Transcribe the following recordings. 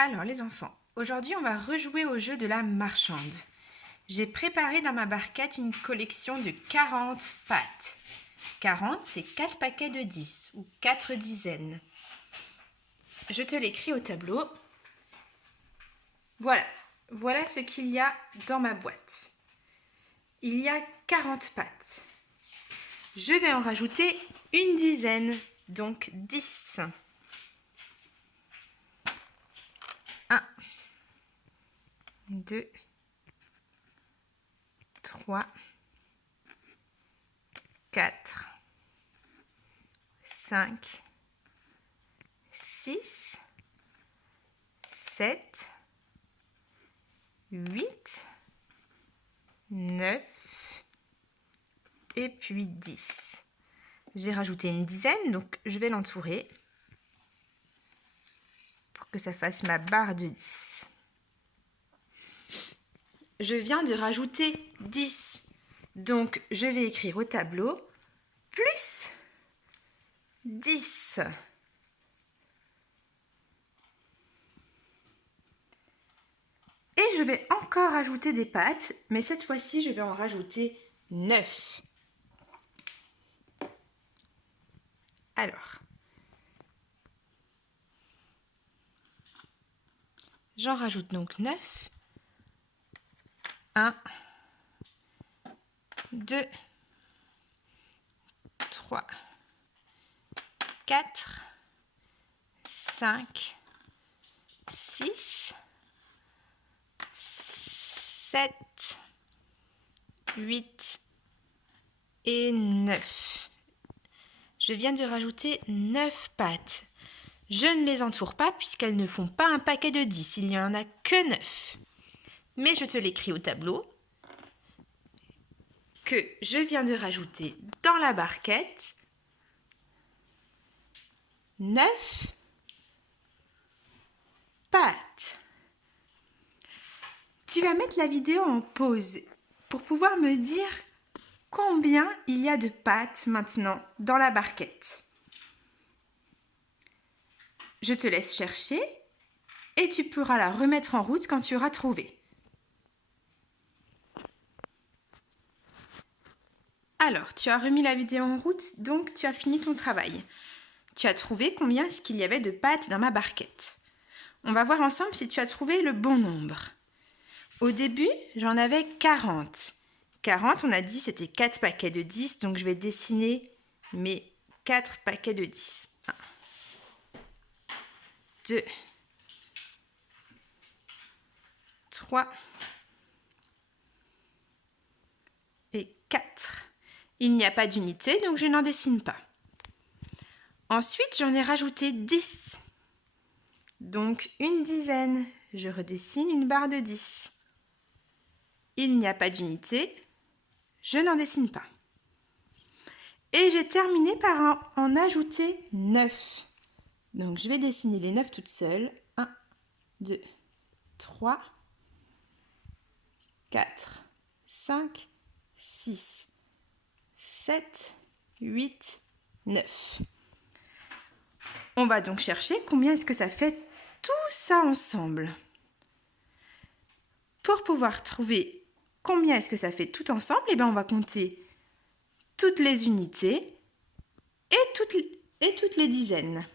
Alors les enfants, aujourd'hui on va rejouer au jeu de la marchande. J'ai préparé dans ma barquette une collection de 40 pâtes. 40, c'est 4 paquets de 10 ou 4 dizaines. Je te l'écris au tableau. Voilà ce qu'il y a dans ma boîte. Il y a 40 pâtes. Je vais en rajouter une dizaine, donc 10. 1, 2, 3, 4, 5, 6, 7, 8, 9 et puis 10. J'ai rajouté une dizaine, donc je vais l'entourer pour que ça fasse ma barre de 10. Je viens de rajouter 10, donc je vais écrire au tableau plus 10. Et je vais encore ajouter des pâtes, mais cette fois-ci, je vais en rajouter 9. Alors, j'en rajoute donc 9. 1, 2, 3, 4, 5, 6, 7, 8 et 9. Je viens de rajouter 9 pâtes. Je ne les entoure pas puisqu'elles ne font pas un paquet de 10. Il n'y en a que 9. Mais je te l'écris au tableau que je viens de rajouter dans la barquette 9 pâtes. Tu vas mettre la vidéo en pause pour pouvoir me dire combien il y a de pâtes maintenant dans la barquette. Je te laisse chercher et tu pourras la remettre en route quand tu auras trouvé. Alors, tu as remis la vidéo en route, donc tu as fini ton travail. Tu as trouvé combien est-ce qu'il y avait de pâtes dans ma barquette. On va voir ensemble si tu as trouvé le bon nombre. Au début, j'en avais 40. 40, on a dit c'était 4 paquets de 10, donc je vais dessiner mes 4 paquets de 10. 1, 2, 3 et 4. Il n'y a pas d'unité, donc je n'en dessine pas. Ensuite, j'en ai rajouté 10. Donc une dizaine. Je redessine une barre de 10. Il n'y a pas d'unité, je n'en dessine pas. Et j'ai terminé par en ajouter 9. Donc je vais dessiner les 9 toutes seules. 1, 2, 3, 4, 5, 6, 7, 8, 9. On va donc chercher combien est-ce que ça fait tout ça ensemble. Pour pouvoir trouver combien est-ce que ça fait tout ensemble, eh bien on va compter toutes les unités et toutes les dizaines.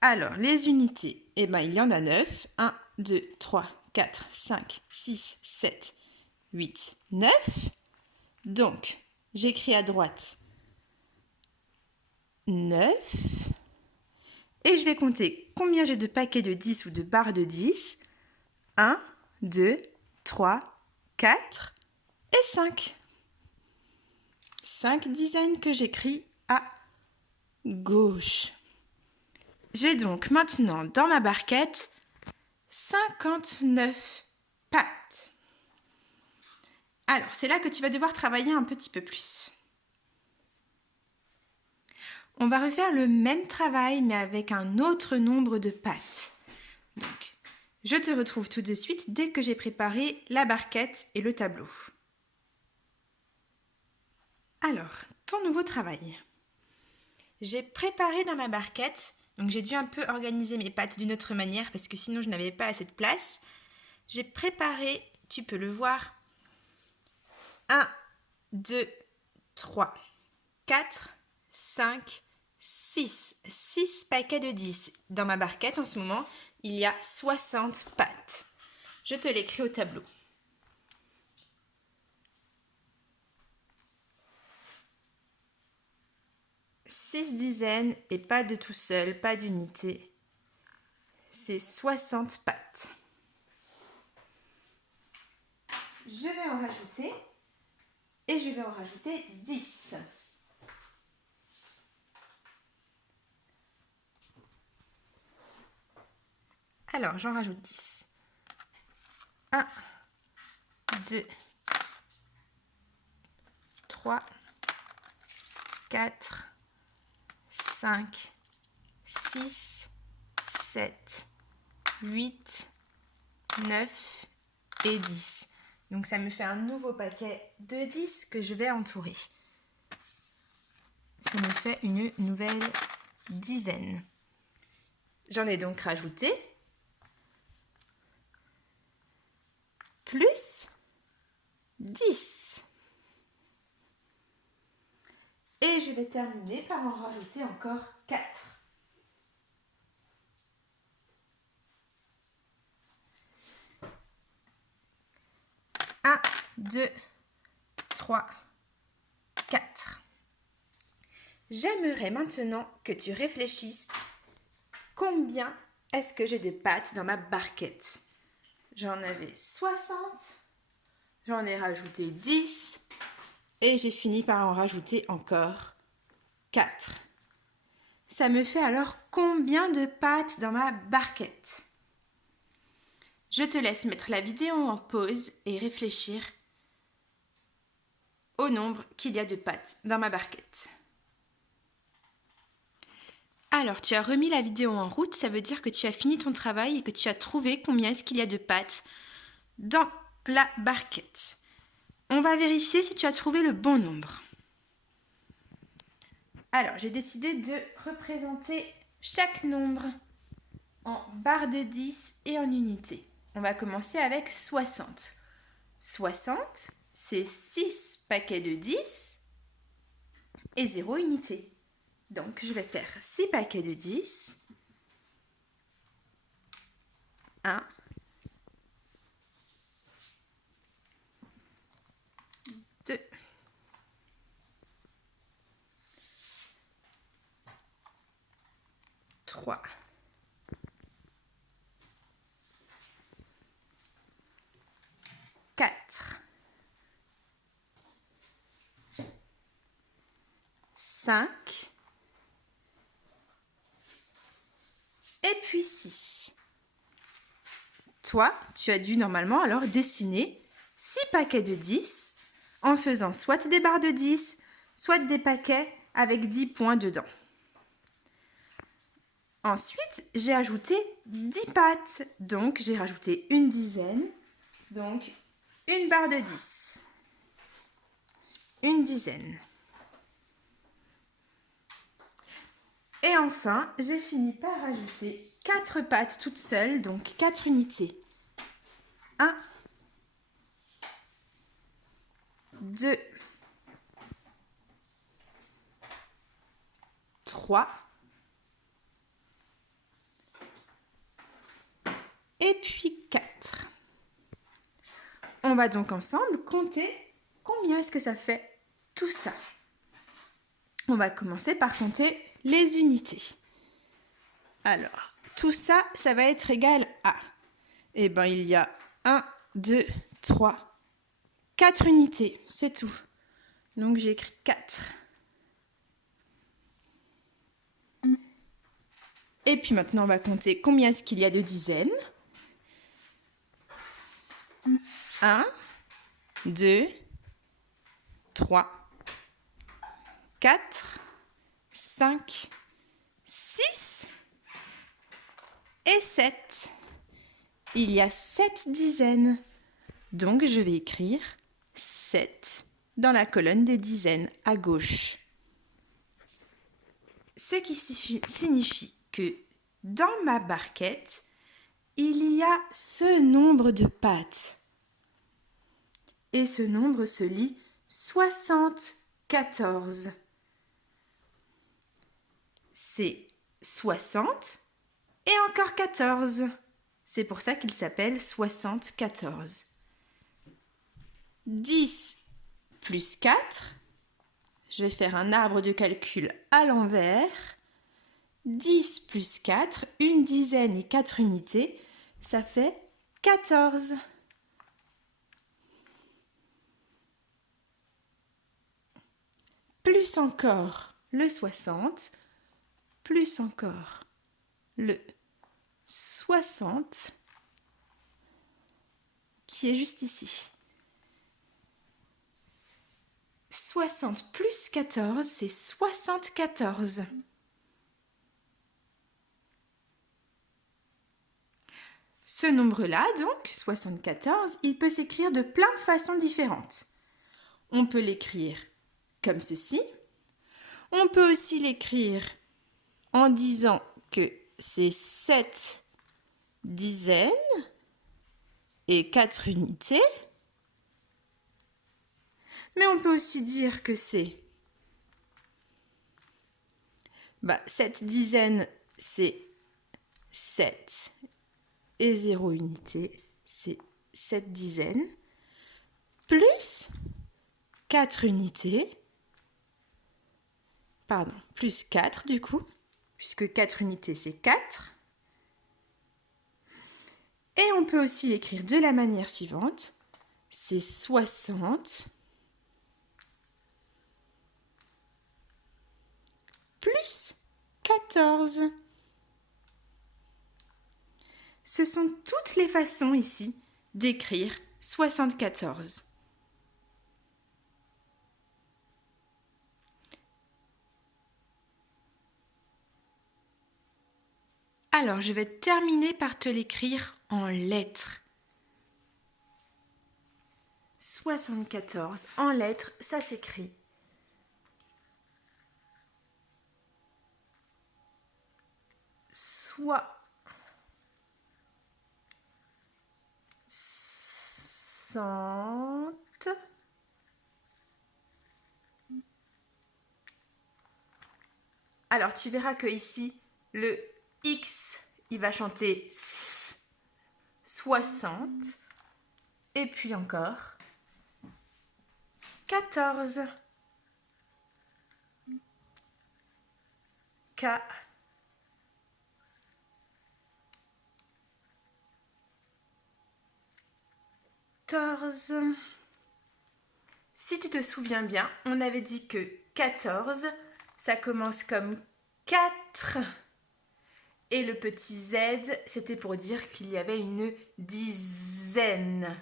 Alors, les unités, eh bien il y en a 9. 1, 2, 3, 4, 5, 6, 7, 8, 9. Donc, j'écris à droite 9. Et je vais compter combien j'ai de paquets de 10 ou de barres de 10. 1, 2, 3, 4 et 5. 5 dizaines que j'écris à gauche. J'ai donc maintenant dans ma barquette 59 pâtes. Alors, c'est là que tu vas devoir travailler un petit peu plus. On va refaire le même travail mais avec un autre nombre de pâtes. Donc, je te retrouve tout de suite dès que j'ai préparé la barquette et le tableau. Alors, ton nouveau travail. J'ai préparé dans ma barquette Donc j'ai dû un peu organiser mes pâtes d'une autre manière parce que sinon je n'avais pas assez de place. J'ai préparé, tu peux le voir, 1, 2, 3, 4, 5, 6. 6 paquets de 10. Dans ma barquette en ce moment, il y a 60 pâtes. Je te l'écris au tableau. Six dizaines et pas de tout seul, pas d'unité. C'est 60 pâtes. Je vais en rajouter et je vais en rajouter 10. Alors, j'en rajoute 10. 1, 2, 3, 4, 5, 6, 7, 8, 9 et 10. Donc ça me fait un nouveau paquet de 10 que je vais entourer. Ça me fait une nouvelle dizaine. J'en ai donc rajouté plus 10. Et je vais terminer par en rajouter encore 4. Un, 2, 3, 4. J'aimerais maintenant que tu réfléchisses combien est-ce que j'ai de pâtes dans ma barquette. J'en avais 60, j'en ai rajouté 10 et j'ai fini par en rajouter encore 4. Ça me fait alors combien de pâtes dans ma barquette? Je te laisse mettre la vidéo en pause et réfléchir au nombre qu'il y a de pâtes dans ma barquette. Alors, tu as remis la vidéo en route, ça veut dire que tu as fini ton travail et que tu as trouvé combien est-ce qu'il y a de pâtes dans la barquette. On va vérifier si tu as trouvé le bon nombre. Alors, j'ai décidé de représenter chaque nombre en barre de 10 et en unités. On va commencer avec 60. 60, c'est 6 paquets de 10 et 0 unité. Donc, je vais faire 6 paquets de 10. 1, 2, 3, 4, 5 et puis 6. Toi, tu as dû normalement alors dessiner 6 paquets de 10 en faisant soit des barres de 10, soit des paquets avec 10 points dedans. Ensuite, j'ai ajouté 10 pâtes, donc j'ai rajouté une dizaine, donc une barre de 10, une dizaine. Et enfin, j'ai fini par rajouter 4 pâtes toutes seules, donc 4 unités. 1, 2, 3, et puis 4. On va donc ensemble compter combien est-ce que ça fait tout ça. On va commencer par compter les unités. Alors, tout ça, ça va être égal à... Eh bien, il y a 1, 2, 3, 4 unités, c'est tout. Donc, j'ai écrit 4. Et puis maintenant, on va compter combien est-ce qu'il y a de dizaines. 1, 2, 3, 4, 5, 6 et 7. Il y a 7 dizaines. Donc, je vais écrire 7 dans la colonne des dizaines à gauche. Ce qui signifie que dans ma barquette, il y a ce nombre de pattes. Et ce nombre se lit 74. C'est 60 et encore 14. C'est pour ça qu'il s'appelle 74. 10 plus 4. Je vais faire un arbre de calcul à l'envers. 10 plus 4, une dizaine et 4 unités, ça fait 14. Plus encore le 60, plus encore le 60, qui est juste ici. 60 plus 14, c'est 74. Ce nombre-là, donc, 74, il peut s'écrire de plein de façons différentes. On peut l'écrire comme ceci. On peut aussi l'écrire en disant que c'est 7 dizaines et 4 unités. Mais on peut aussi dire que c'est 7 dizaines, c'est 7 et 0 unité, c'est 7 dizaines, plus 4 unités, plus 4 du coup, puisque 4 unités c'est 4. Et on peut aussi l'écrire de la manière suivante, c'est 60 plus 14. Ce sont toutes les façons ici d'écrire 74. Alors, je vais terminer par te l'écrire en lettres. 74 en lettres, ça s'écrit soit cent. Alors tu verras que ici le X il va chanter S, 60 et puis encore 14. K 14. Si tu te souviens bien, on avait dit que 14, ça commence comme 4. Et le petit Z, c'était pour dire qu'il y avait une dizaine.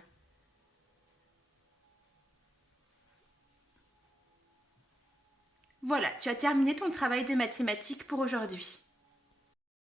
Voilà, tu as terminé ton travail de mathématiques pour aujourd'hui.